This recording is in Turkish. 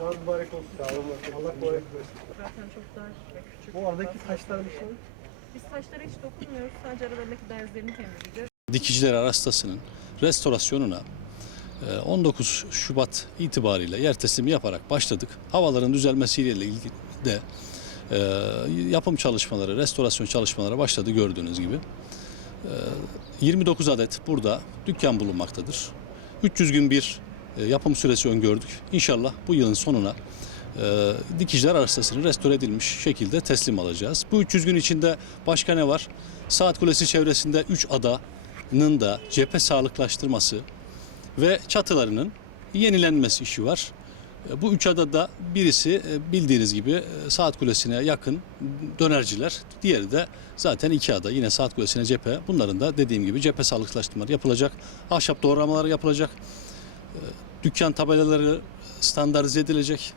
Daha mübarek olsun. Sağ olun. Allah versin. Zaten çok dar ve küçük. Bu aradaki taşlar bir şey. Biz taşlara hiç dokunmuyoruz. Sadece aralarındaki benzlerini temizleyeceğiz. Dikiciler Arastası'nın restorasyonuna e, 19 Şubat itibariyle yer teslimi yaparak başladık. Havaların düzelmesiyle ilgili de e, yapım çalışmaları, restorasyon çalışmaları başladı gördüğünüz gibi. E, 29 adet burada dükkan bulunmaktadır. 300 gün bir e, yapım süresi öngördük. İnşallah bu yılın sonuna e, dikiciler arastasını restore edilmiş şekilde teslim alacağız. Bu 300 gün içinde başka ne var? Saat Kulesi çevresinde 3 adanın da cephe sağlıklaştırması ve çatılarının yenilenmesi işi var. Bu üç adada birisi e, bildiğiniz gibi e, Saat Kulesi'ne yakın dönerciler. Diğeri de zaten iki ada yine Saat Kulesi'ne cephe. Bunların da dediğim gibi cephe sağlıklaştırmaları yapılacak. Ahşap doğramaları yapılacak. E, Dükkan tabelaları standartize edilecek.